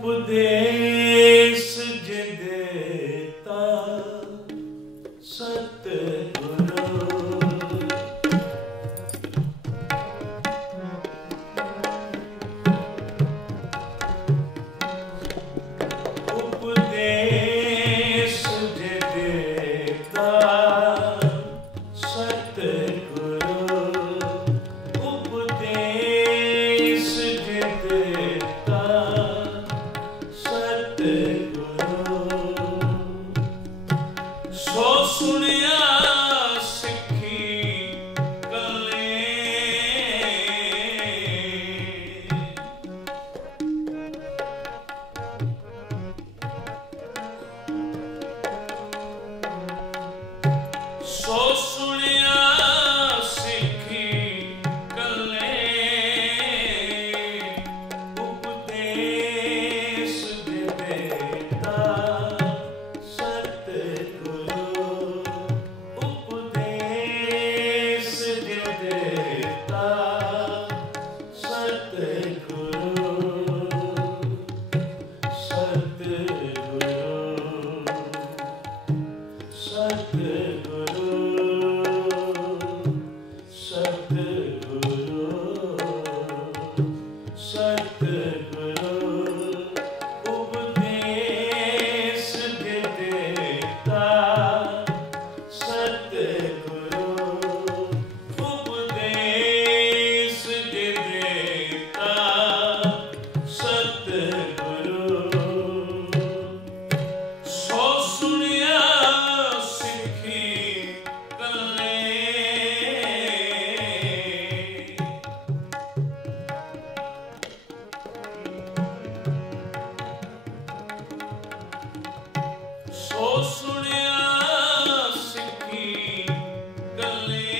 उपदेश जे देता सतगुरु, उपदेश जे देता सतगुरु, उपदेश जे देता सो सुनिया सिखी गले, सो सुनिया सिखी गले, उपदेश दे देता उपदेश जे देता सतगुरु, सतगुरु, सतगुरु, सतगुरु, सतगुरु, उपदेश जे देता सतगुरु, उपदेश जे देता सतगुरु, सो सुनिया सिखी गले, सो सुनिया सिखी गले,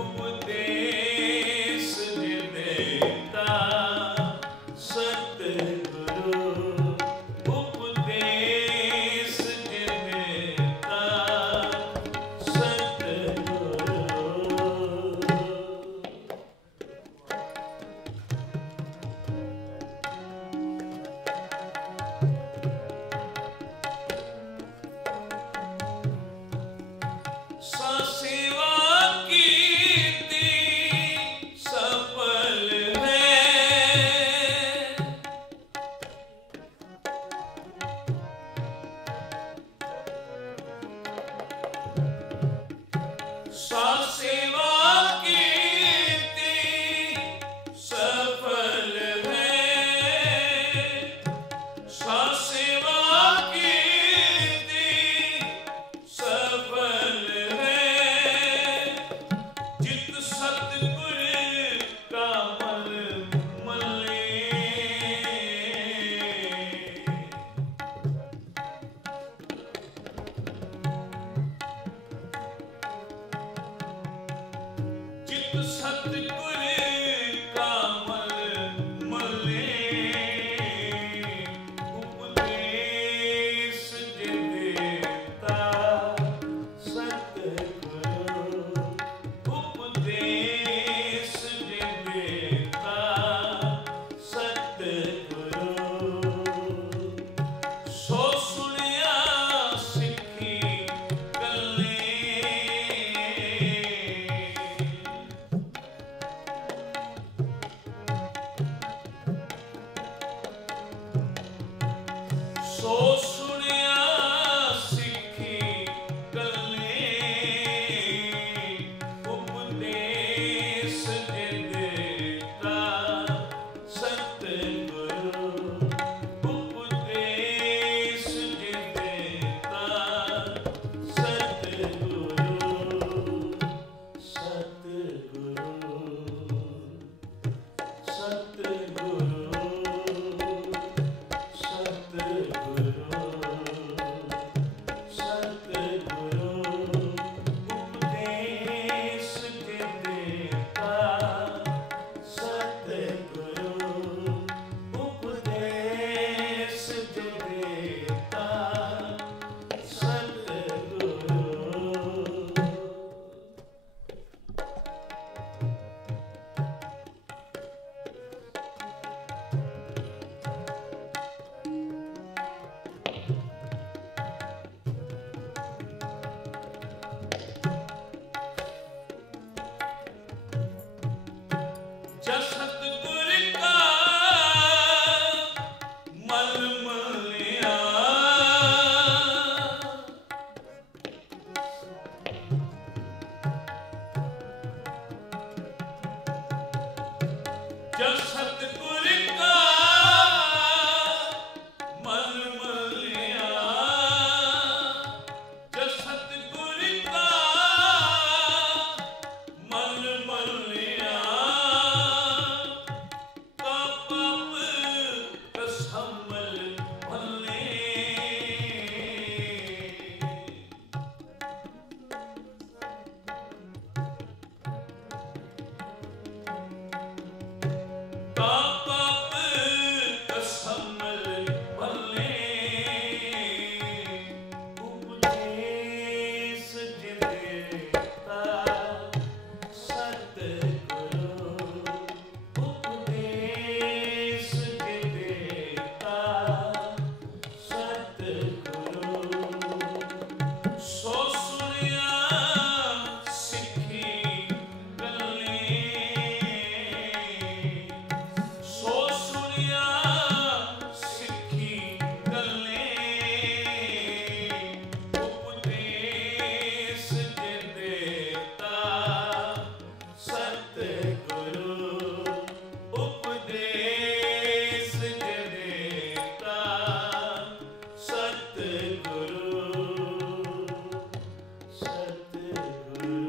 उपदेश जे देता सतगुरु, उपदेश जे देता सतगुरु। सेवा कीर्ति सफल है, सा सेवा कीर्ति सफल है, सा सेवा कीर्ति सफल है, जित सतगुर का मल मले। जित सतगुर का मल मले, उपदेश देता सतगुरु, उपदेश देता सतगुरु, सो सुनिया सिखी गले। सो सुनिया सिखी गले, उपदेश देता सतगुरु, उपदेश देता सतगुरु, सतगुरु, सतगुरु, सतगुरु, उपदेश देता सतगुरु, उपदेश देता सतगुरु। जस सतगुर का मल मलिया, जस सतगुर का मल मलिया, जस सतगुर का मल मलिया, का पाप कसमल भले। का पाप कसमल भले, उपदेश देता सतगुरु, उपदेश देता सतगुरु, सो सुनिया सिखी गले, सो सुनिया सिखी गले, उपदेश देता सतगुरु, उपदेश देता सतगुरु, सतगुरु,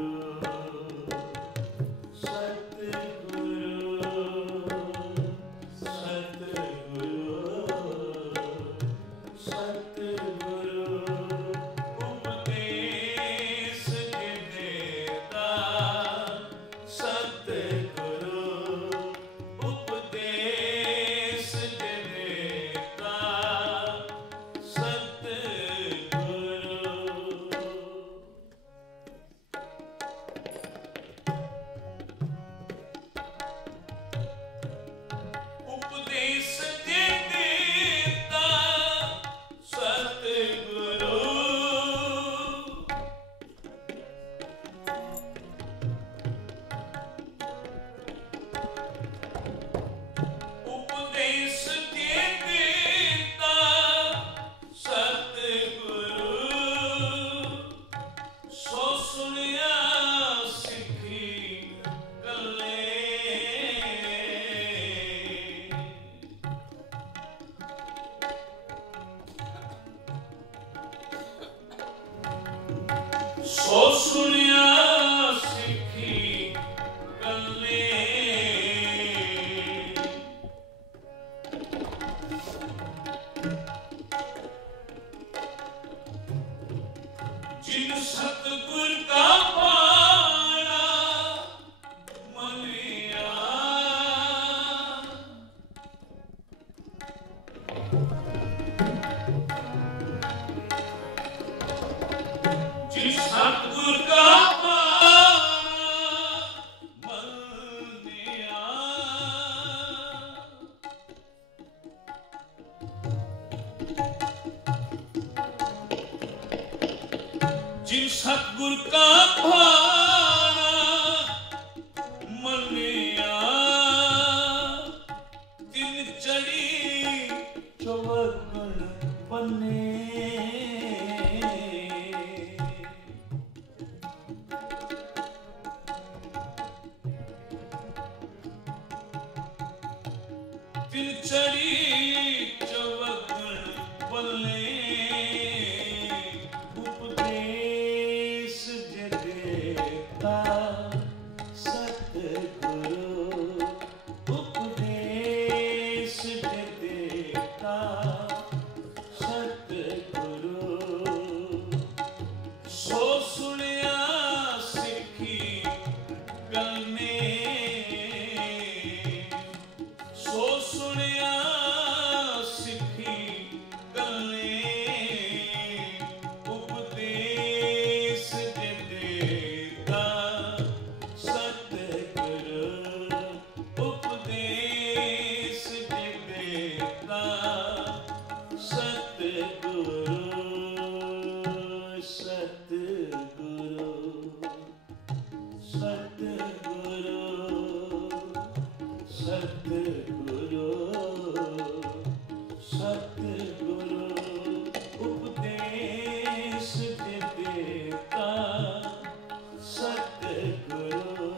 सतगुरु, सतगुरु, उपदेश देता सतगुरु, उपदेश देता सतगुरु, उपदेश देता सतगुरु, उपदेश देता सतगुरु, सो सुनिया सो सुनिया सिखी गल्ले जिन सतगुर का पाना मलिया जिन सतगुर का पाना मलिया जिन सतगुर का भाना मनिया तिन चढ़ी चौगन बने तिन चढ़ी चौगन बने उपदेश जगता सतगुरु उपदेश जगता सतगुरु सो सुनिया सिखी गलने सो सुनिया सिखी गलने उपदेश देता सतगुरु उपदेश देता सतगुरु सतगुरु सतगुरु सतगुरु सतगुरु उपदेश देता सतगुरु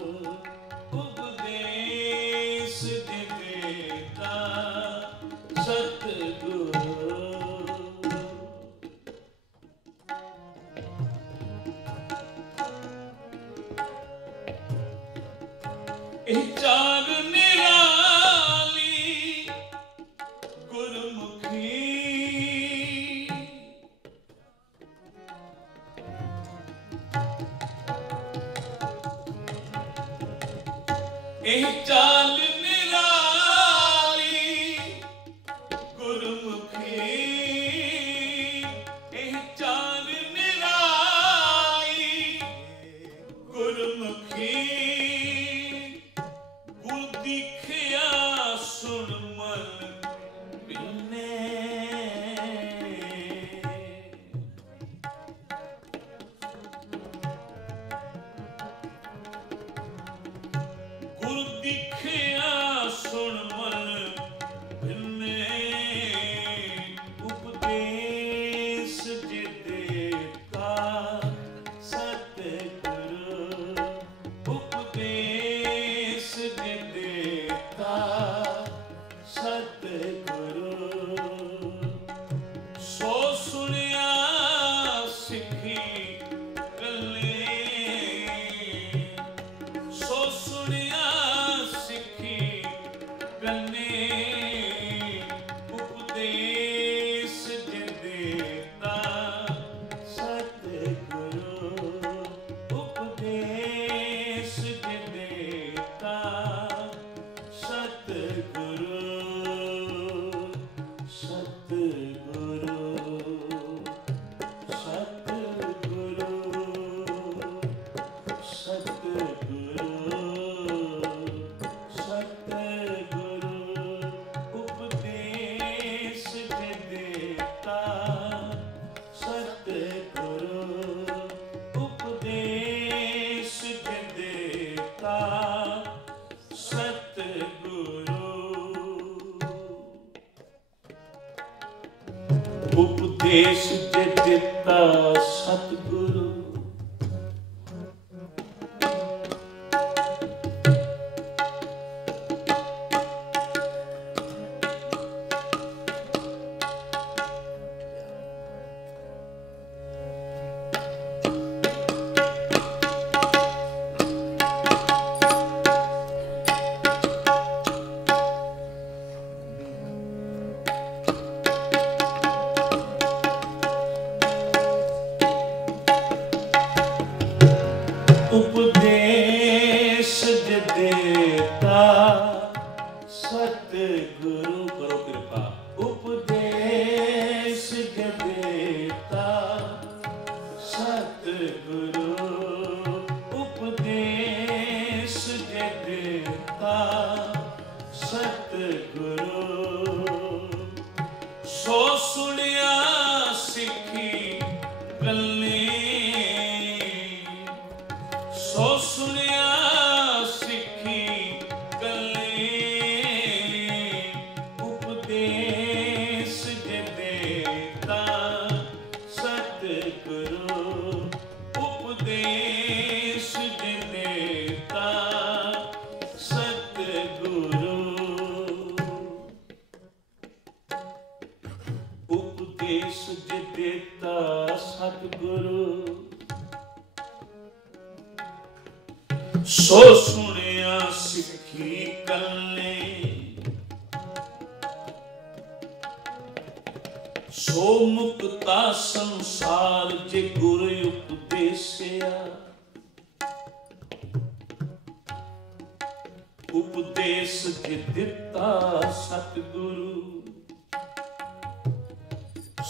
उपदेश देता सतगुरु चार निराली गुरमुखी चाल निराली गुरमुखी चाल निराली गुरमुखी गुर दिखिया सुन मन बिने गुर दिखिया सुन मन बिने उपदेश देता सतगुरु उपदेश देता सतगुरु सो सुनिया सिखी गल्ले सो सुनिया सिखी गल्ले उपदेश देता सतगुरु उपदेश देता सतगुरु सतगुरु सतगुरु सतगुरु सतगुरु उपदेश देता सतगुरु उपदेश देता सतगुरु उपदेश देता सतगुरु उपदेश जे देता सतगुरु करो कृपा। उपदेश जे देता सतगुरु, उपदेश जे देता सतगुरु। सो सुनिया सिखी गल्ले, सो सुनिया सिखी गल्ले, उपदेश जे देता सतगुरु, उपदेश जे देता सतगुरु। उपदेश जे देता सतगुरु, सो सुनिया सिखी गल्ले, सो मुक्ता संसार जे गुर उपदेसिया। उपदेश जे दिता सतगुरु,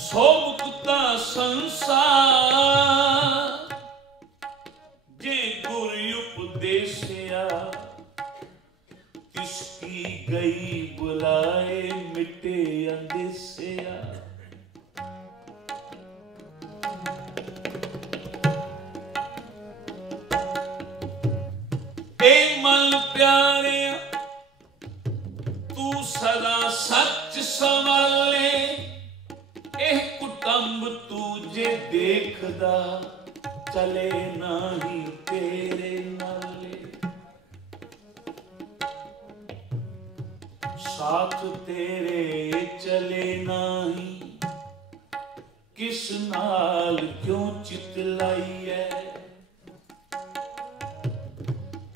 सो मुक्ता संसार जे गुर उपदेसिया। किसकी गई बुलाए मिटे अंदेसिया। ए मन प्यारे तू सदा सच संभाले, एह कुटुंब तुझे देखदा चले नाही तेरे नाले। साथ तेरे चले नाही, किस नाल क्यों चितलाइए।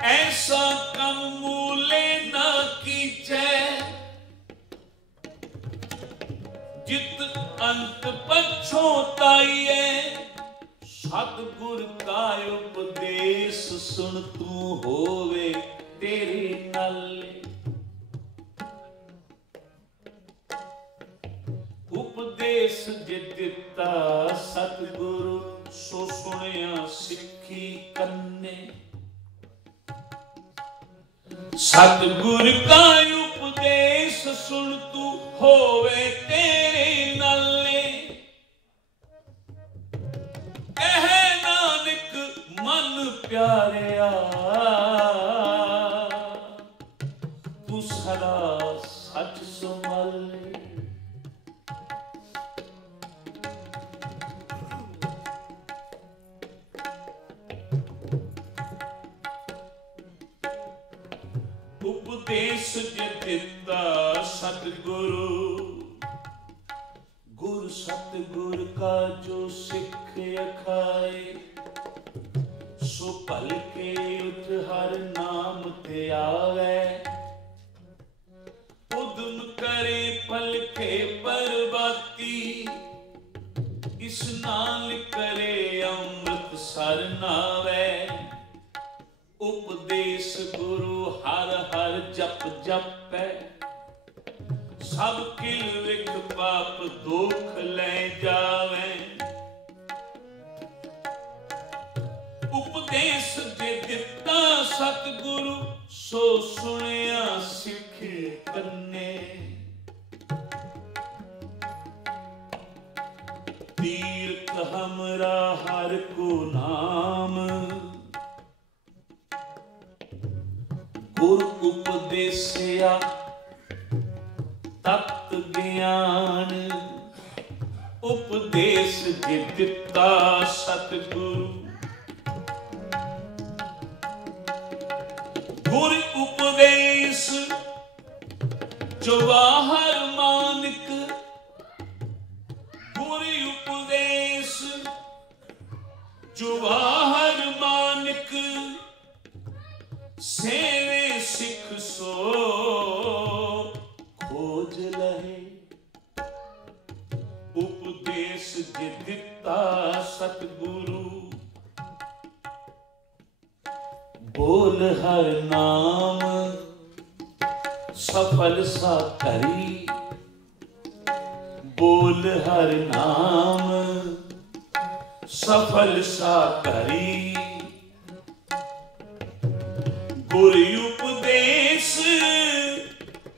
ऐसा कम मूले ना कीचे, जित अंत पछोताइए। सतगुर का उपदेश सुन तू होवे तेरे नाले। उपदेश जे दिता सतगुरु, सो सुनिया सिखी कन्ने। सतगुर का उपदेश सुन तू होवे तेरे नाले। कह नानक मन प्यारिया, तू सदा सच संभाले। उपदेश जे दिता सतगुरु, गुर सतगुर का जो सिख अखाए। सो पल के उठ हर नाम ते आवे, उद्यम करे पल के परबाती। इस नाल करे अमृत सर नावे। उपदेश गुरु हर हर जप जपै, सब किल विख पाप दुख ले जावे। उपदेश जे दिता सतगुरु, सो सुनिया सिखे कन्ने। तीर्थ हमरा हर को नाम, गुर उपदेसिया तत्त ज्ञान। उपदेश जे दिता सतगुरु, गुर उपदेश जो बाहर मानिक। गुर उपदेश जो बाहर मानिक। सेवे सिख सो खोज लहे। उपदेश जे दिता सतगुरु, बोल हर नाम सफल सा करी, बोल हर नाम सफल सा करी। गुर उपदेश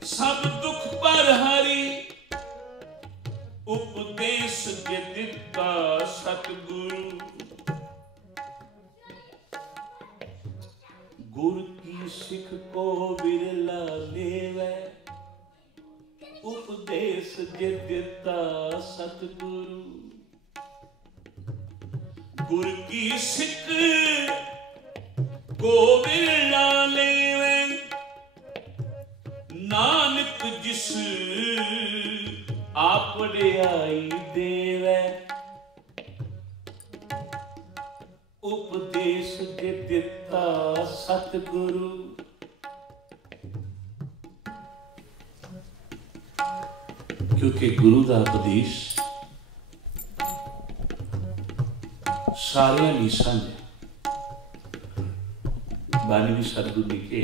सब दुख पर हरि, उपदेश जे दिता सतगुरु। गुर की सिख को बिरला लेवै, उपदेश जे दिता सतगुरु। गुर की सिख को बिरला लेवै, नानक जिस आप वडियाई देवै। उपदेश जे दिता सतगुरु। क्योंकि गुरु का उपदेश सारियां दी सांझ है। बानी सतगुरु लिखे,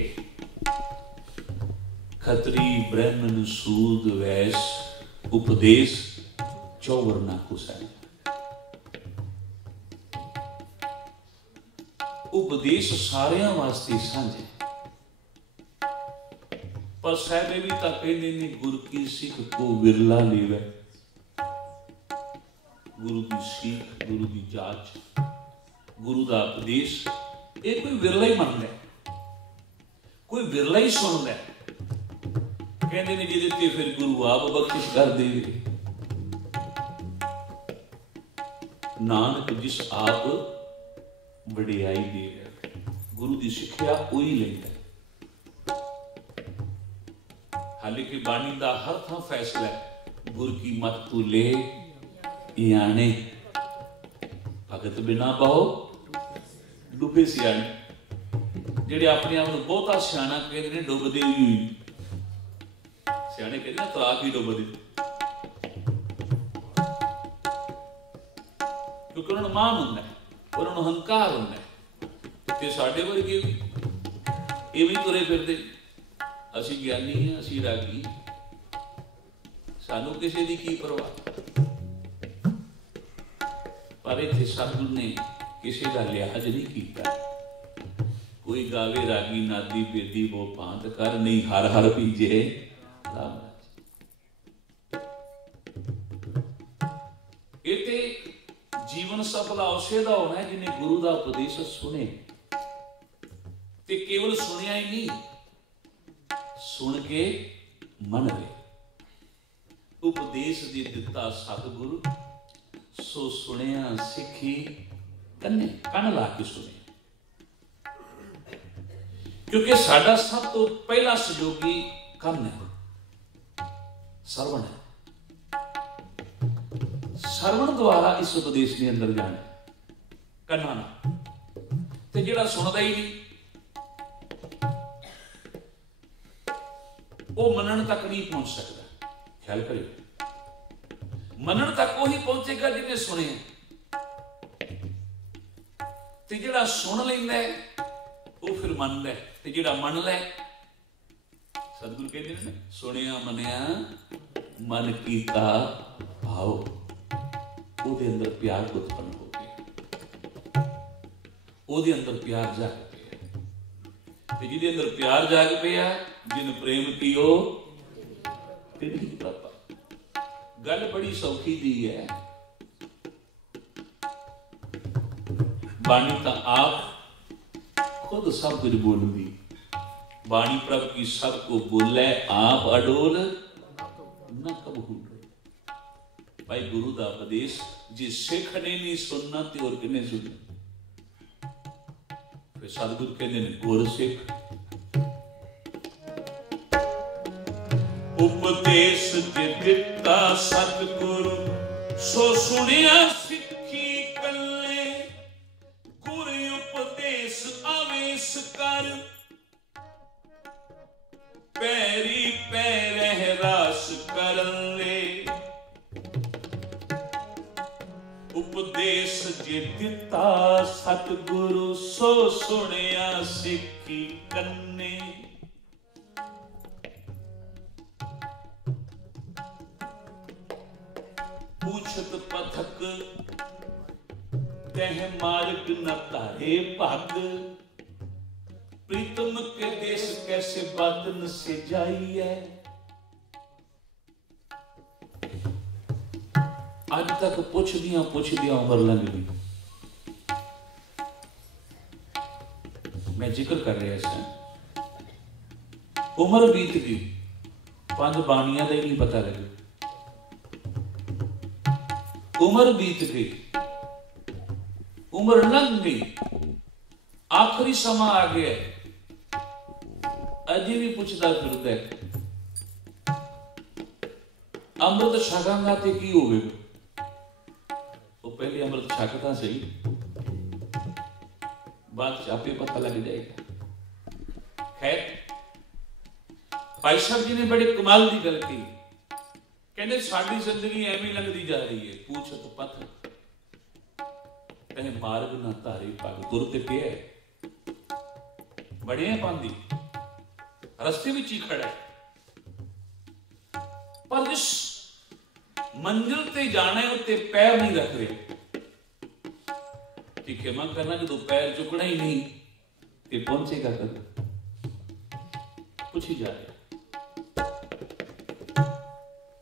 खत्री ब्राह्मण सूद वैस उपदेश चौवर्णा को साझ। उपदेश सारियां वास्ते सांझ है, पर साहब भी तो कहते ने गुरु की सिख को विरला लेवै। गुरु की सीख, गुरु की जाच, गुरु का उपदेश ये कोई विरला ही मनता है, कोई विरला ही सुनता है। कहते ने जिहदे ते फिर गुरु आप बख्शिश कर देवे। नानक जिस आप वडियाई देवे, गुरु की सिक्ख्या उही लैंदा। हालांकि बाणी का हर थां फैसला है, गुर की मत तू ले याने, भगत बिना बहो डुबे सियाने। जेडे अपने आप को बहुता सियाना कहते हैं डुबदे ही हुई, सियाने कहते हैं तलाक ही डुबदे, क्योंकि उन्होंने मान होंगे, उन्होंने हंकार होंगे। ते साडे वर्गे भी इवें तुरे फिरदे, असी ज्ञानी हैं, असी रागी, सानू किसी की की परवाह। पर इत्थे सतगुरु ने किसी का लिहाज नहीं किया। कोई गावे रागी नादी बेदी वो पांत कर, नहीं हर हर पीजे राम। इत्थे जीवन सफला उसे दा होना है जिन्हें गुरु का उपदेश सुने, ते केवल सुनिया ही नहीं, सुन के मन ले। उपदेश दे दिता सतगुरु, सो सुनिया सिखी कन्ने, कन ला के सुने। क्योंकि साडा सब तो पहला सहयोगी कन है, सरवण है। सरवण द्वारा इस उपदेश के अंदर जाना, कन्ना ना ते जिहड़ा सुनदा ही नहीं वो मनन तक नहीं पहुंच सकता। ख्याल करिए, मनन तक वही पहुंचेगा जिन्हें सुने। ते जिहड़ा सुन लैंदा है वो फिर मनदा है, ते जिहड़ा मन लै, सतगुरु कहते हैं सुनिया मनिया मन कीता भाव, ਉਹਦੇ अंदर प्यार उत्पन्न हो गया, ਉਹਦੇ अंदर प्यार जाग पिया। ते जिहदे अंदर प्यार जाग पिया, जिन प्रेम कियो तिन्ही प्रभा। गल बड़ी सौखी दी है, बाणी तो आप खुद सब कुछ बोलूगी। बाणी प्रभ की सब को बोले, आप अडोल न कबहू। भाई गुरु का उपदेश जे सिख ने नहीं सुनना तो और किने सुनना। फिर सतगुरु कहते हैं गुर सिख। उपदेश जे दिता सतगुरु, सो सुनिया सिखी कल्ले। गुर उपदेश आवेश कर, पैरी पैरह रास कर ले। उपदेश जे दिता सतगुरु सो सुनिया सिखी कन्ने। पूछत पथक तह मार्ग न तारे भाग, प्रीतम के देश कैसे बातन से जाई है। आज तक पुछदियां उम्र लंघ गई। मैं जिक्र कर रहा था, उम्र बीत गई, 5 बाणियां का ही नहीं पता लगे। उम्र बीत गई, उम्र लंघ गई, आखिरी समा आ गया, अजे भी पुछदा फिरदा है अमृत छकांगा ते की होवेगा। वो पहले अमृत छकता सही, बाद आपे पता लग जाएगा। खैर, भाई साहब जी ने बड़े कमाल की गल की, कहते साडी जिंदगी एवं लंघदी जा रही है। पूछत पथ कहे मार्ग ना तारे पग, तुर ते पिया बड़े पांदी रस्ते में ही खड़ा है, पर जिस मंजिल ते जाना है उत्ते पैर नहीं रख रहे। ठीक है, मन करना कि तो पैर चुकना ही नहीं ते पहुंचेगा कद, कुछ ही जा रहा,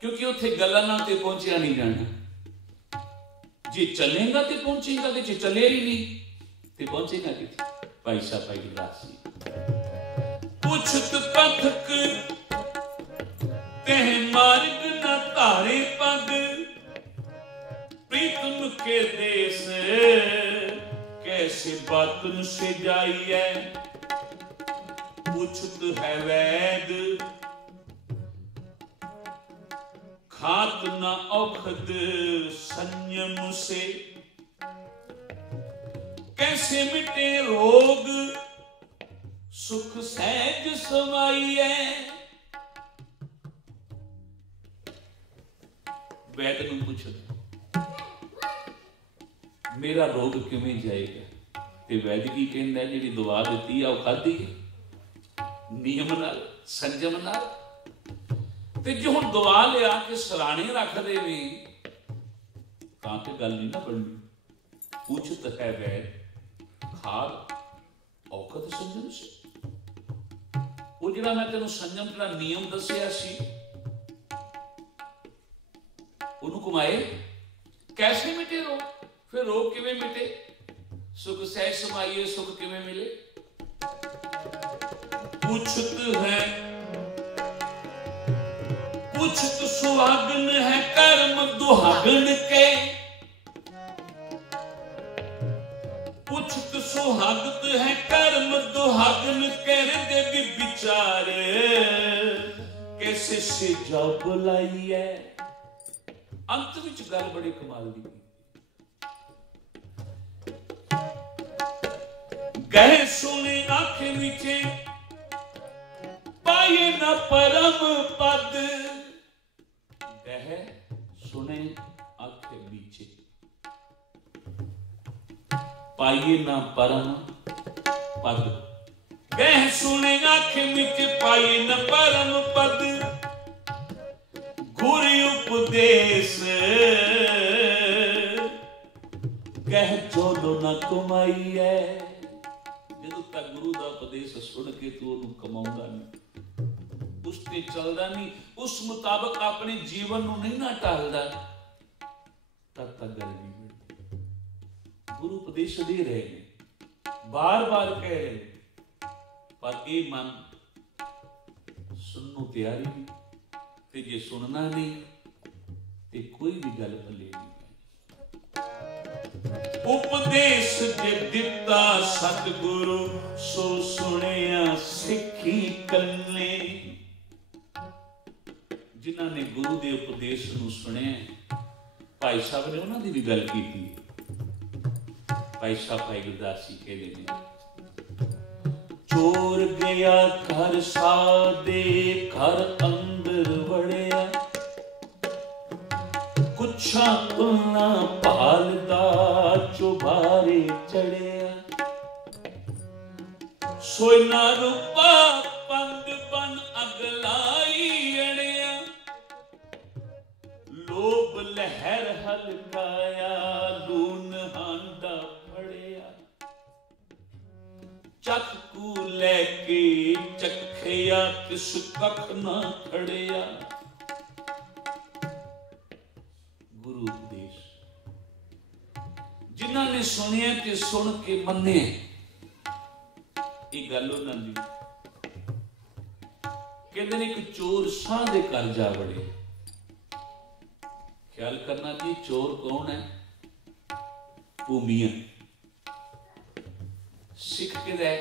क्योंकि उत्थे गल्लां नाल ते पहुंचिया नहीं जाना। जे चलेगा ते पहुंचेगा, ते जे चले ही नहीं ते पहुंचेगा किथे। भाई साहब भाई गुरदास जी, पूछत पथक तह मार्ग न तारे पग, प्रीतम के देश कैसे बातन से जाइए। पूछत है वैद खात न औखद संयम से, कैसे मिटे रोग सुख सहज समाइए। वैद नूं पूछो मेरा रोग किवें जाएगा, ते वैद की कहंदा जिहड़ी दवा दित्ती आ खाधी नियम नाल संयम नाल, ते जो हुण दवा लिया के सराणे रख देवे तां ते गल नहीं ना बननी। पूछत है वैद खाद औखत संयम से, वो जिहड़ा मैं तेनों संयम जिहड़ा नियम दसिया सी उन्होंने घुमाए। कैसे मिटे रोग, फिर रोग किवें मिटे, सुख सहज समाइए, सुख किवें मिले। पूछत है पूछत सुहागन है कर्म दुहागन के, पूछत सुहागत है कर्म दुहागन के, हृदय विचार कैसे से जा बुलाई है। अंत विच गल बड़ी कमाल की, गए सुने आंखें नीचे पाए न परम पद, गए सुने आंखें नीचे पाइए न परम पद, गए सुने आंखें नीचे पाइए न परम पद। गुरु उपदेश कह जोलो न कमाई है। जदों तक गुरु का उपदेश सुन के तू उन्हें कमाऊंगा नहीं, उस ते चलदा नहीं, उस मुताबिक अपने जीवन नूं नहीं ना टालदा, तब तक गल नहीं मिलती। गुरु उपदेश दे रहे हैं, बार बार कह रहे हैं, पर ये मन सुनने तैयारी नहीं, ते जे सुनना नहीं ते कोई भी गल भले नहीं। उपदेश जे दिता सतगुरु सो सुनिया सिखी कन्ने। जिन्हां ने गुरु दे उपदेश नूं सुनिया, भाई साहब ने उन्हां दी भी गल कीती। भाई साहब भाई गुरदास जी कहते हैं, चोर गया घर सादे घर अंदर वड़िया, कुछ मुछा कुलना पालदा चुबारे चढ़िया सोना रूपा पंग बन अगलाई अड़िया लोभ लहर हलकाया लून हांडा फड़िया चख कू लैके चखिया किस कख ना खड़िया गुरु उपदेश जिन्हों ने सुनिया ते सुन के मन्ने एक गल उन्होंने कहते हैं एक चोर शाह दे घर जा बड़े ख्याल करना जी चोर कौन है भूमिया सिख के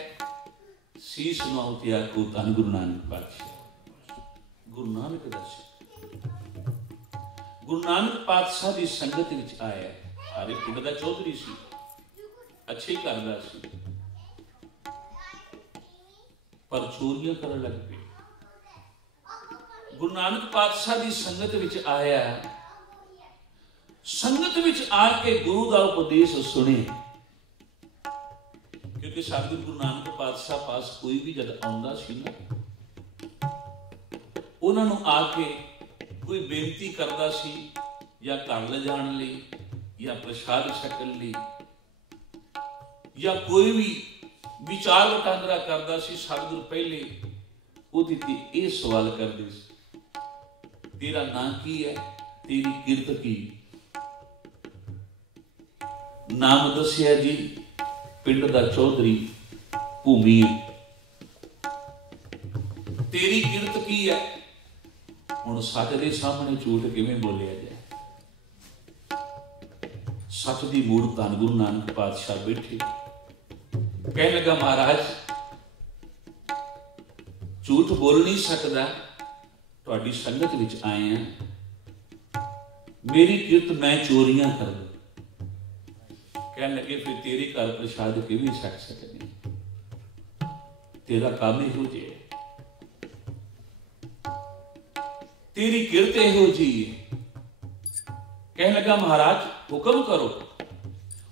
शीश नौ त्याग को धन गुरु नानक पातशाह गुरु नानक दर्शन गुरु नानक पातशाह की संगत विच आया सारे पिंड का चौधरी सी अच्छे घर का सी पर चोरियां करन लग पे गुरु नानक पातशाह की संगत विच आया संगत विच आके गुरु का उपदेश सुने क्योंकि सतगुरु गुरु नानक पातशाह पास कोई भी जब आउंदा सी ना उन्होंने आके कोई बेनती करता सी या घर ले जाने लई या प्रसाद छकन लई या कोई भी विचार वटांदरा करता सी सतगुरु पहले उहदे ते यह सवाल करदे सी तेरा नाम की है तेरी किरत की नाम दसिया जी पिंड दा चौधरी भूमि तेरी किरत की है हुण सच दे सामने झूठ किवें बोलिया जाए सच दी मूड़ धन गुरु नानक पातशाह बैठे कहने लगा महाराज झूठ बोल नहीं सकता तुहाडी संगत विच आए हैं मेरी किरत मैं चोरियां कर दूं कहने लगे फिर तेरे घर प्रसाद किवें छक सकने तेरा काम इहो जिहा तेरी किरत इहो जी है कहने लगा महाराज हुक्म करो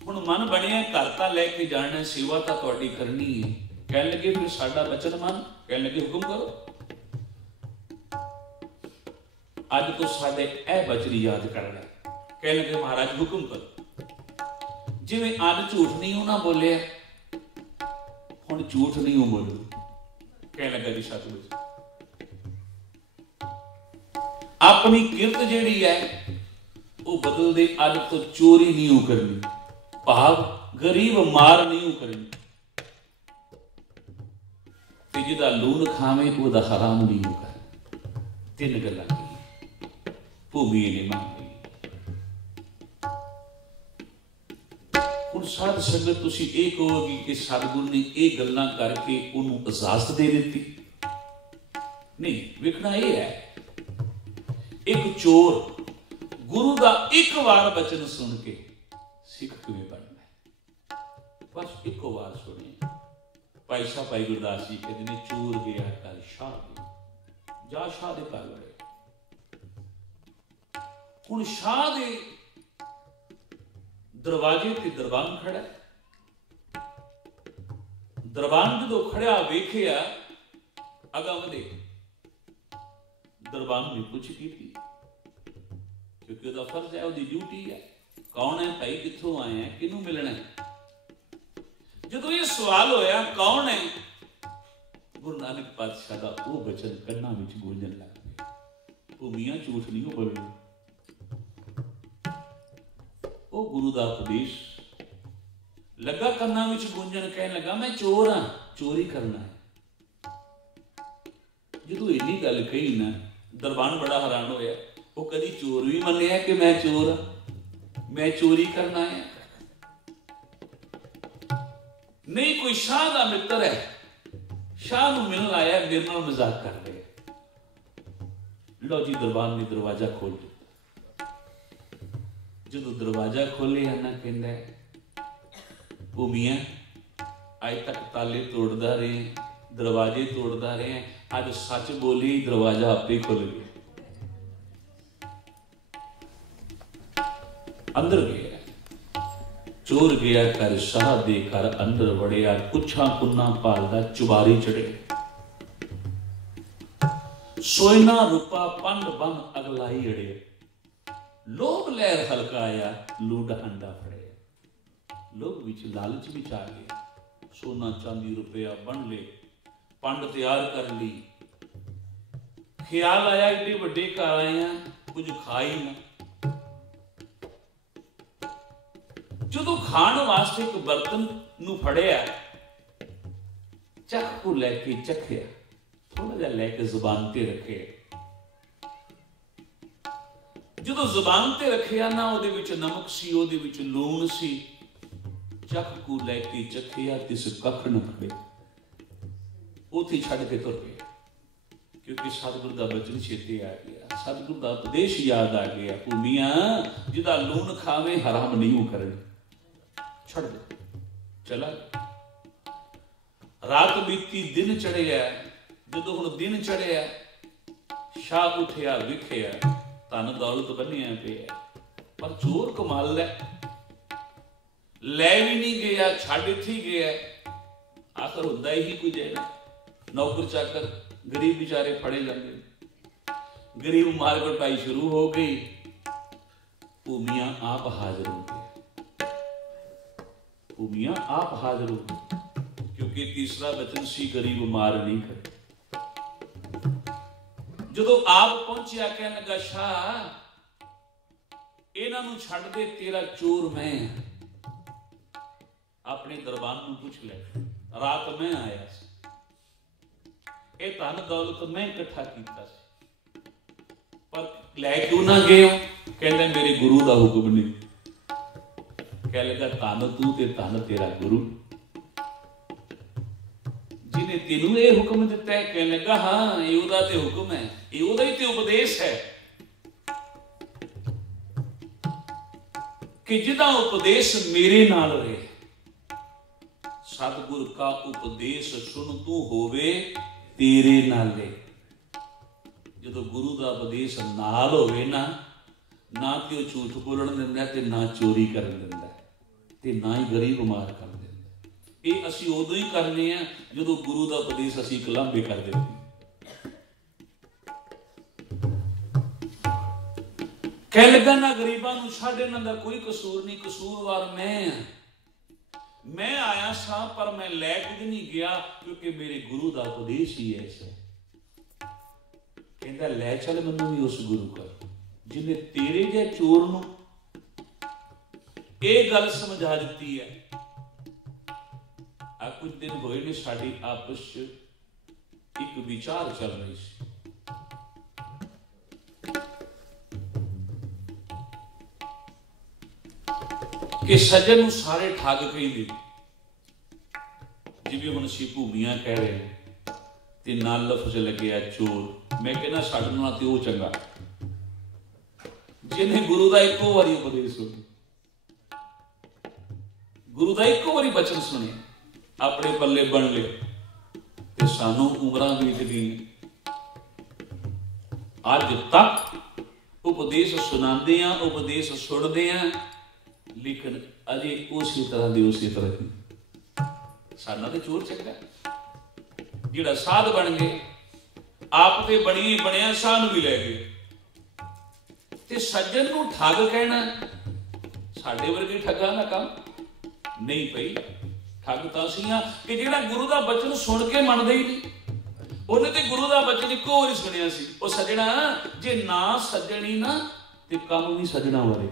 हुण मन बनिया घर तां लैके जाना सेवा तां तुहाडी करनी है कहने लगे फिर साडा बचन मन कहने लगे हुक्म करो अज तो साडे ए बचन याद करना कहने लगे महाराज हुक्म करो जिवें अज झूठ नहीं उन्हां बोलिया हुण झूठ नहीं हो बोलू कहने लगा जी सतगुरु अपनी किरत जिहड़ी है वो बदल दे अज तो चोरी नहीं हो करनी भाव गरीब मार नहीं हो करनी ते जिहदा लून खावे ओहदा हराम नहीं हो करना तीन गल्लां भूमि ने मान ली हुण साध संगत तुसीं ये कहोगे कि सतगुरु ने ये गल्लां करके उन्होंने इजाजत दे दी नहीं वेखना यह है एक चोर गुरु का एक बार बचन सुन के सिख किवें बनना बस एक बार सुने भाई साहब भाई गुरदास जी कहते हैं चोर गया कल शाह दे जा शाह दे घर वड़े हुण शाह दे दरवाजे ते दरबान खड़ा दरबान जो खड़ा वेखिया अगा वधे दरबान ने कुछ की क्योंकि उसका फर्ज है उसकी ड्यूटी है कौन है भाई कित्थों आए हैं किनू मिलना है जो ये सवाल होया कौन है गुरु नानक पातशाह का वो बचन कन्ना विच गूंजन लग गए भूमियां झूठ नहीं हो बोलनी वो गुरु का उपदेश लगा कन्ना विच गूंजन कहने लगा मैं चोर हाँ चोरी करना है जो इन्नी गल कही ना दरबान बड़ा हैरान होया वो कभी चोर भी मन्निया कि मैं चोर हाँ मैं चोरी करना है नहीं कोई शाह का मित्र है शाह नूं मिलण आया मेरे नाल मजाक कर रहे लो जी दरबान ने दरवाजा खोल दिता जो दरवाजा खोलिया ना कहंदा भूमिया अज तक ताले तोड़दा रहे दरवाजे तोड़दा रहे अज सच बोली दरवाजा आपे खुल गया अंदर गया, चोर गया कर शाह दे घर अंदर वड़िया, कुछा कुन्ना भालदा चुबारी चढ़े, सोयना रूपा पंड बन अगलाई अड़े, लोभ लहर हल्का आया लूड हंडा फड़े, लोभ विच लालच विच आ गया, सोना चांदी रुपया बन ले, पंड तैयार कर ली, ख्याल आया एडे वड्डे घर आए हैं कुछ खा ही ना, जदों खाण वास्ते एक बर्तन नूं फड़िया, चख को लैके चखिया, थोड़ा जिहा लैके जुबान ते रखे, जदों जुबान ते रखिया ना उहदे विच नमक सी, उहदे विच लूण सी, चख को लैके चखिया तिस कख न फड़े, उथे छड्ड के तुर गया, क्योंकि सतगुरु का बचन चेते आ गया, सतगुरु का उपदेश याद आ गया, भूमिया जिदा लूण खावे हराम नहीं करनी, छड़ दे चला। रात बीती दिन चढ़िया, जदों हुण दिन चढ़िया, शाह उठिया विखिया, धन दौलत बनिया पिया, पर चोर कमाल लै भी नहीं गया, छड्ड इत्थे ही गया, आखिर हुंदा ही कुछ है, नौकर चाकर गरीब बेचारे फड़े जाते, गरीब मार कुटाई शुरू हो गई, भूमिया आप हाजिर हो गए, भूमिया आप हाजिर हो गए, क्योंकि तीसरा वचन सी गरीब मार नहीं करे। जदों आप पहुंचिया कहने लगा शाह इन्हां नूं छड्ड दे, तेरा चोर मैं, अपने दरबान नूं पुछ ले, रात मैं आया सी, ये धन दौलत मैं इकट्ठा कीता सी, पर लै क्यों ना गए हो, कहंदे मेरे गुरु का हुक्म नहीं, कह लगा धन तू ते धन तेरा गुरु, जिन्हें तेनू ये हुक्म दिता है, कह लगा हाँ ये उहदा ते हुक्म है, ये उहदा ही ते उपदेश है, कि जिदा उपदेश मेरे नाल रहे, सतगुर का उपदेश सुन तू होवे तेरे नाले, जदों गुरु का उपदेश नाल होवे ना, ना तो झूठ बोलन दिंदा ते ना चोरी करन दिंदा ते ना ही गरीब मार कर दिंदा। ये असीं उदों ही करने आ जदों गुरु का उपदेश असीं कलांबे कर दिंदे। कह लगा ना गरीबां नूं छड्ड, इन्हां दा कोई कसूर नहीं, कसूरवार मैं आया सा, पर मैं लै कुछ नहीं गया, क्योंकि मेरे गुरु का उपदेश ही ऐसा। कहता लै चल मैनूं भी उस गुरु का जिन्हें तेरे जे चोर नूं ये गल समझा दी है। आ कुछ दिन होए ने साडी आपस एक विचार चल रही सी, कि सज्जन नूं सारे ठग कहिंदे, जिवें हुण असीं भूमियां कह रहे हैं, ते नाल लफ्ज लग्गिया चोर। मैं कहना साडे नाल ते ओह चंगा जिन्हें गुरु का एको बारी उपदेश सुने, गुरु का एको बारी बचन सुने, अपने पल्ले बन ले, ते सानू उमरां बीत गई, अज तक उपदेश सुनाते हैं, उपदेश सुनते हैं, लेकिन अजे उसी तरह की उसी तरह ही। साडा तो चोर चंगा जिहड़ा साध बन गए, आप ते बनी बनिया साह नूं भी लै गए, ते सज्जन नूं ठग कहना साडे वर्गे ठगां दा काम नहीं। पई ठग तां असीं हां कि जिहड़ा गुरु दा बचन सुन के मनदा ही नहीं, ਉਹਨੇ ਤੇ ਗੁਰੂ ਦਾ ਬਚਨ ਇੱਕੋ ਵਾਰੀ ਸੁਣਿਆ ਸੀ। ਉਹ ਸੱਜਣਾ ਜੇ ਨਾ ਸੱਜਣੀ ਨਾ ਤੇ ਕੰਮ ਵੀ ਸੱਜਣਾ ਵਾਲੇ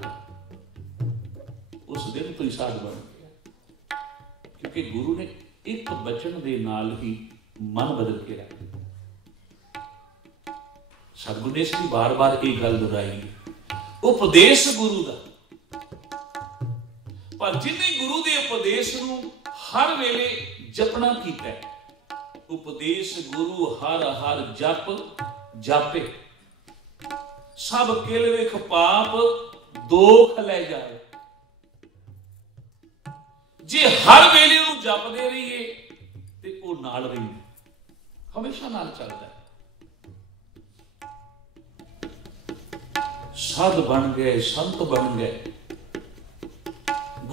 ਉਸ ਦਿਨ ਤੋਂ ਹੀ ਸਾਧ ਬਣ ਗਿਆ, ਕਿਉਂਕਿ ਗੁਰੂ ਨੇ ਇੱਕ ਬਚਨ ਦੇ ਨਾਲ ਹੀ ਮਨ ਬਦਲ ਕੇ ਰੱਖਿਆ। ਸਤਿਗੁਰੂ ਨੇ ਇਸ ਲਈ ਬਾਰ-ਬਾਰ ਇਹ ਗੱਲ ਦੁਹਰਾਈ, ਉਪਦੇਸ਼ ਗੁਰੂ ਦਾ, ਪਰ ਜਿਹਨੇ ਗੁਰੂ ਦੇ ਉਪਦੇਸ਼ ਨੂੰ ਹਰ ਵੇਲੇ ਜਪਣਾ ਕੀਤਾ, उपदेश गुरु हर हर जप जापे, सब किल विख पाप दोख ले जाए। जे हर वेले उन्हें जपदे रहिए ते वो नाल रही, हमेशा नाल चलता है। साध बन गए, संत बन गए,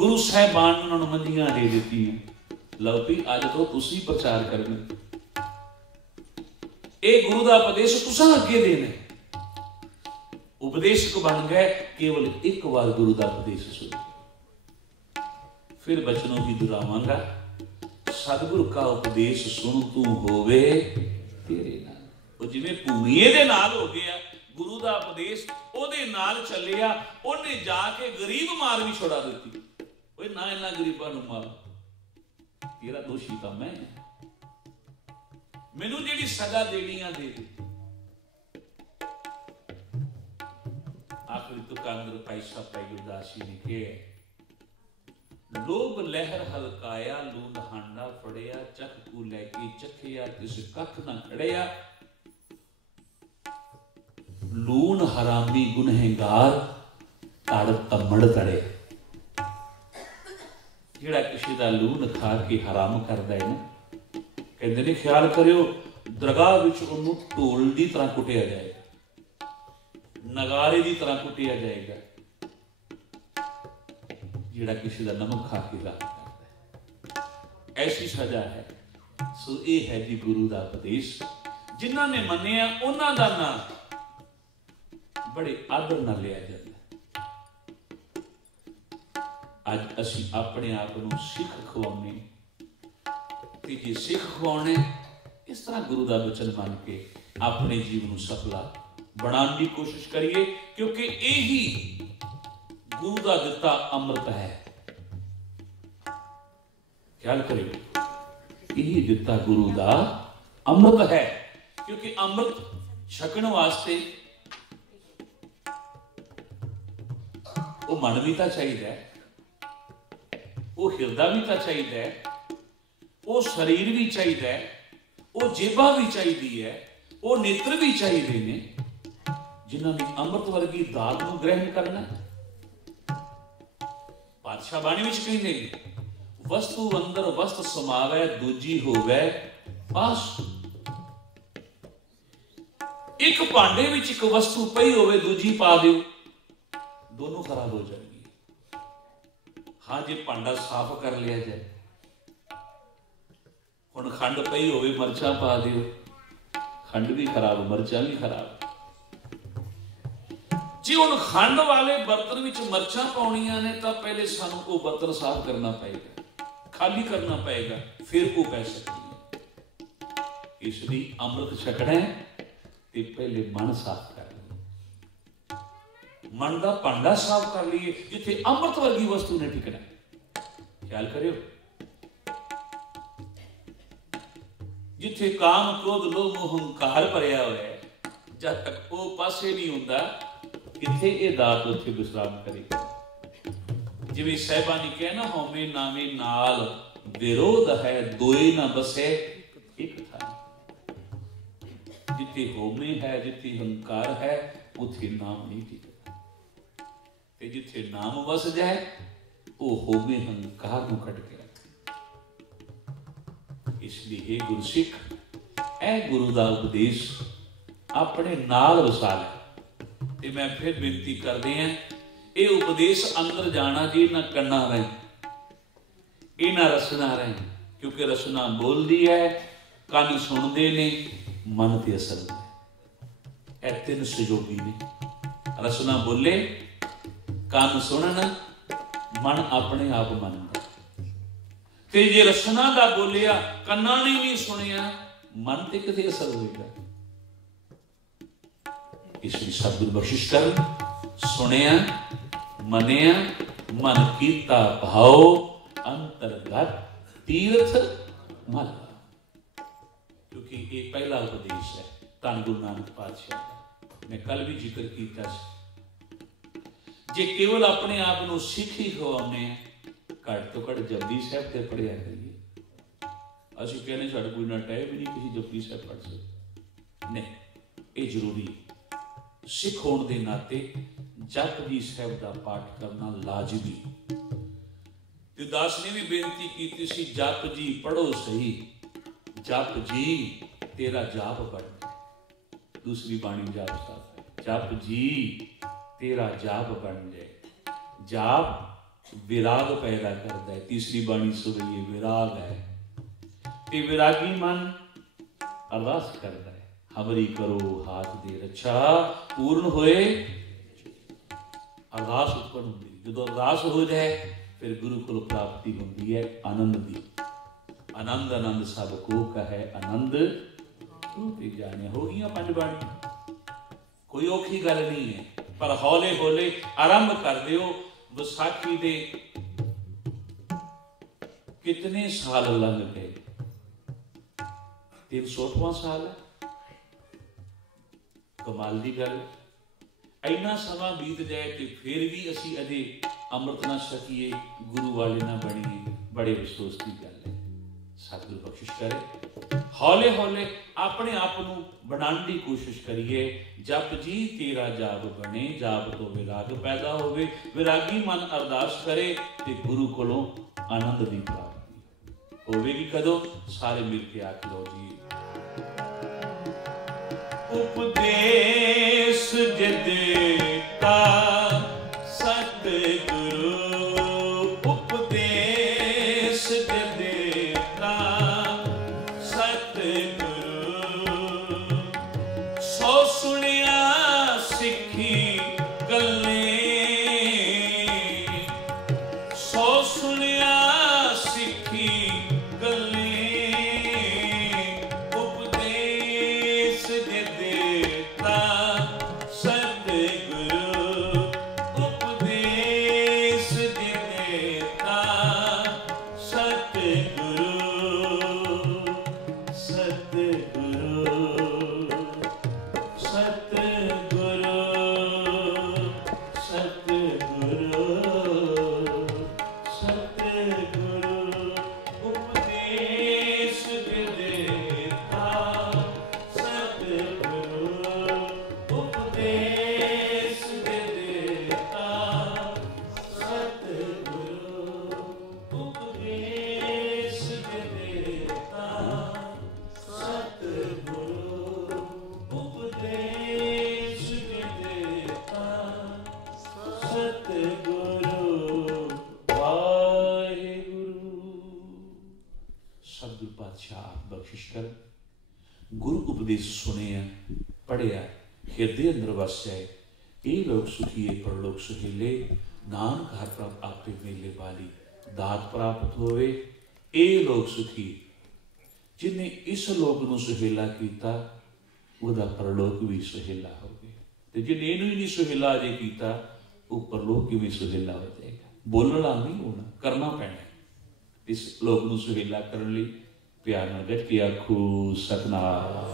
गुरु साहिबान ने उन्होंने मंजियां दे दी। लो भी अज तो तुसी प्रचार करना, ये गुरु का उपदेश तुसा अगे देना। उपदेशक बन गए, केवल एक बार गुरु का उपदेश सुन, फिर बचनों की दुरावांगा। सतगुरु का उपदेश सुन तू होवे तेरे नाल। वो जिवें भूमीए दे नाल हो गया, गुरु का उपदेश ओदे नाल चलिया, ओने जाके गरीब मार भी छुड़ा दी। ओए ना इन्हां गरीबां नूं मार, तेरा दोषी तो मैं, मैनू जिहड़ी सजा देनी आ दे। आखिरी तो कांगर भाई साहब भाई उदासी ने कहा, लोभ लहर हलकाया, लून हांडा फड़िया, चख कू लैके चखिया, तिस कख ना खड़िया। लून हरामी गुनहगार, तड़ तमड़ तड़े। जिहड़ा किसी का लून खा के हराम करता है ना, कहते ने ख्याल करियो दरगाह विच उन्होंने ढोल की तरह कुटिया जाएगा, नगारे की तरह कुटिया जाएगा। जिहड़ा किसी का नमक खा के हराम करता है, ऐसी सजा है। सो ये है जी गुरु का उपदेश। जिन्हां ने मन्निया उन्हां दा नाम बड़े आदर नाल लिया जाता। अज असी अपने आप को सिख खवाने, ते जे सिख खवाने इस तरह गुरु का वचन मान के अपने जीवन को सफला बनाने की कोशिश करिए, क्योंकि यही गुरु का दिता अमृत है। ख्याल करिए, यही दिता गुरु का अमृत है, क्योंकि अमृत छकण वास्ते वो मन भी तो चाहिए, वो हिरदा भी तो चाहिए, वो शरीर भी चाहिए, वो जेबा भी चाहिए है, वो नेत्र भी चाहिए ने, जिन्होंने अमृत वर्गी दात को ग्रहण करना। पातशाह बाणी विच कहंदे वस्तु अंदर वस्त समावे, दूजी होवे पास। एक भांडे विच एक वस्तु पई होवे, दूजी पा दिओ, दोनों खराब हो जाएगी। हाँ जे भांडा साफ कर लिया जाए, हुण खंड पई होवे, मरचा पा दिओ, खंड भी खराब, मरचा भी खराब। जे हुण खंड वाले बर्तन विच मरचा पाउणियां ने, तां पहले सानू वो बर्तन साफ करना पएगा, खाली करना पएगा, फिर वो पै सकदी है। इसलिए अमृत छकना है ते पहले मन साफ कर, मन का भांडा साफ कर लीए, जिथे अमृत वर्गी वस्तु ने टिकना। ख्याल करियो, जिथे काम क्रोध लोभ मोह हंकार भरिया होया है, जब तक वो पासे नहीं हुंदा, किथे ये दात उथे विश्राम करे। जिवें साहिबानी कहना, होमे नामे नाल विरोध है, दोए ना बसे एक था। जिथे होमे है, जिथे हंकार है, उथे नाम नहीं टिकता। जिथे नाम वस जाए, वो होवे हंकार को कट के रखे। इसलिए हे गुरसिख, ए गुरु का उपदेश अपने नाल वसा ले। मैं फिर बेनती करते हैं, ये उपदेश अंदर जाना जी, ना करना रहे, ये ना रसना रहे, क्योंकि रसना बोलती है, कान सुनते ने, मन ते असर होता है। तीन सहयोगी ने, रसना बोले, कान सुनना, मन अपने आप मनता। ते जे रसना दा बोलिया, कन्ना ने नहीं सुनिया, मन ते किते असर होएगा। इसलिए सतगुरु बख्शिश कर, सुनिया मनिया, मन कीता भाव, अंतर्गत तीर्थ मल। क्योंकि ये पहला उपदेश है धन गुरु नानक पातशाह का। मैं कल भी जिक्र किया, जे केवल अपने आप को सिख ही खवाने, घट तो घट जपजी साहब ते पढ़िया करिए। असीं कहने साडे कोई ना टाइम नहीं किसी जपजी साहब पढ़ सकते नहीं, ये जरूरी। सिख होने के नाते जपजी साहब का पाठ करना लाजमी। दास ने भी बेनती की सी, जप जी पढ़ो सही, जप जी तेरा जाप बढ़। दूसरी बाणी जाप साहब, जप जी तेरा जाप बन जाए। जाप विराग पैदा करता है। तीसरी बाणी सवैये विराग है। ते विरागी मन अरदास करता है, हमरी करो हाथ दे रक्षा, पूर्ण होए अरदास उत्पन्न होती। जो अरदास हो जाए फिर गुरु को प्राप्ति होती है आनंद की। आनंद आनंद सब को कहे, आनंद रूपी जाने। हो गई पंज बाणी, कोई औखी गल नहीं है, पर हौले हौले आरंभ कर दियो। विसाखी दे कितने साल लंघ गए, 308वां साल है। कमाल की गल, इन्ना समा बीत जाए तो फिर भी असी अजे अमृत ना छकीए, गुरु वाले ना बनीए, बड़े अफसोस की गल है। सतगुरु बख्शिश करे, हौले हौले अपने आप को बनाने की कोशिश करिए। जप जी तेरा जाप बने, जाप तो विराग पैदा होवे। विरागी मन अरदास करे ते गुरु कोलों आनंद की प्राप्ति होवेगी। कदों? सारे मिल के आख लो जी। उपदेश देता सतगुरु, उपदेश देता सतगुरु, सो सुनिया सिखी गल्ले, सो सुनिया सिखी गल्ले, उपदेश देता सतगुरु, उपदेश देता सतगुरु, सतगुरु, सतगुरु, सतगुरु, सतगुरु, उपदेश देता सतगुरु, उपदेश देता सतगुरु, उपदेश देता सतगुरु, उपदेश देता सतगुरु। वाहेगुरु। सतगुरु पातशाह बख्शिश कर। गुरु उपदेश सुने पढ़िया, हृदय अंदर वस जाए। ये लोग सुखीए परलोक सुहेले, नानक हर प्रभ आपे मेले वाली, दात प्राप्त होवे। ये लोग सुखी जिन्हें इस लोक नूं सुहेला कीता, ਉਹਦਾ परलोक भी सुहेला हो गया। तो जिन्हें इनू ही नहीं सुहेला अजे कीता, वो परलोक भी सुहेला हो जाएगा। बोलना नहीं होना, करना पैना। इस लोक नूं सुहेला करने लई प्यार नाल गज के आखो सतनाम।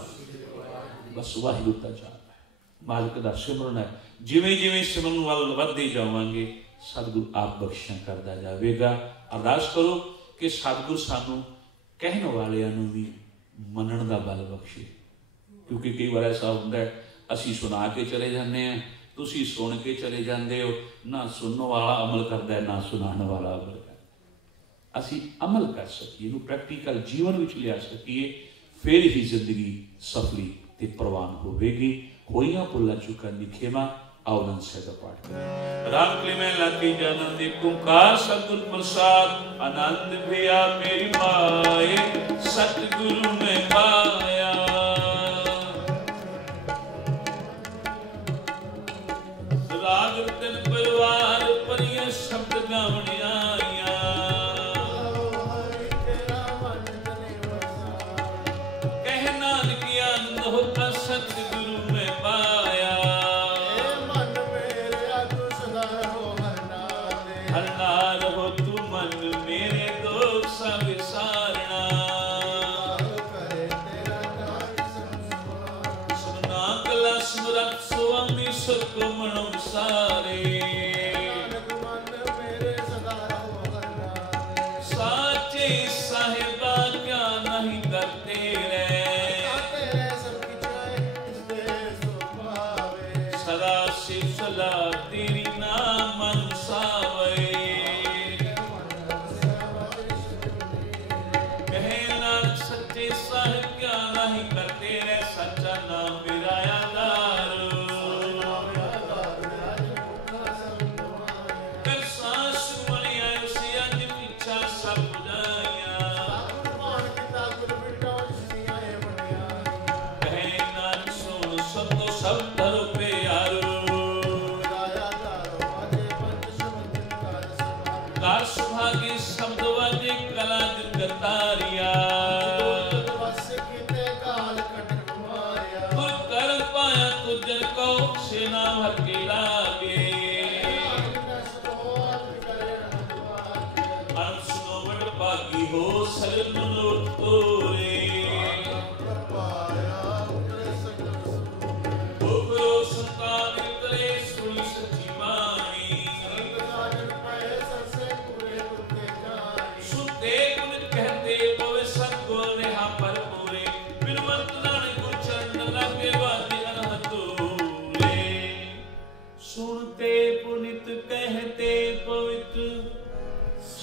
बस वाहिगुरू दा जाप है, मालिक दा सिमरन है। जिवें जिवें सिमरन वाल वधदे जावांगे, सतगुरु आप बख्शिशां करदा जावेगा। अरदास करो कि सतगुरु सानू कहण वालियां नूं भी मनण दा बल बख्शे। क्योंकि कई बार ऐसा होता है, असी सुना के चले जाते हैं, तुसी सुन के चले जाते हो। ना सुनने वाला अमल करता है, ना सुनाने वाला अमल करता है। असी अमल कर सकीए, प्रैक्टिकल जीवन में लिया सकीए, फिर ही जिंदगी सफली ते प्रवान होवेगी। होइयां भुल्लां चुकां दी खेमा। आओ आनंद सहित पाठ करें। राम कली में लाती जानंद कुंकार सतगुरु प्रसाद, आनंद भैया मेरी माए, सतगुरु में पाया। राग रतन परिवार परिय शब्द गावण आया, कह नानक आनंद होता सतगुरु में पाया। हर नाल हो तू मन मेरे दोष विसारना, सुना कला स्मरत स्वामी सुख मनो सारे। साचे साहिबा क्या नहीं करते रे, सदा शिव सलाह तेरी नाम अनुसावे। कहे नानक सच्चे साहिब क्या नहीं करते रे, सच्चा नाम मेरा आधार। कर सांस बने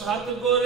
ਸਤਿਗੁਰ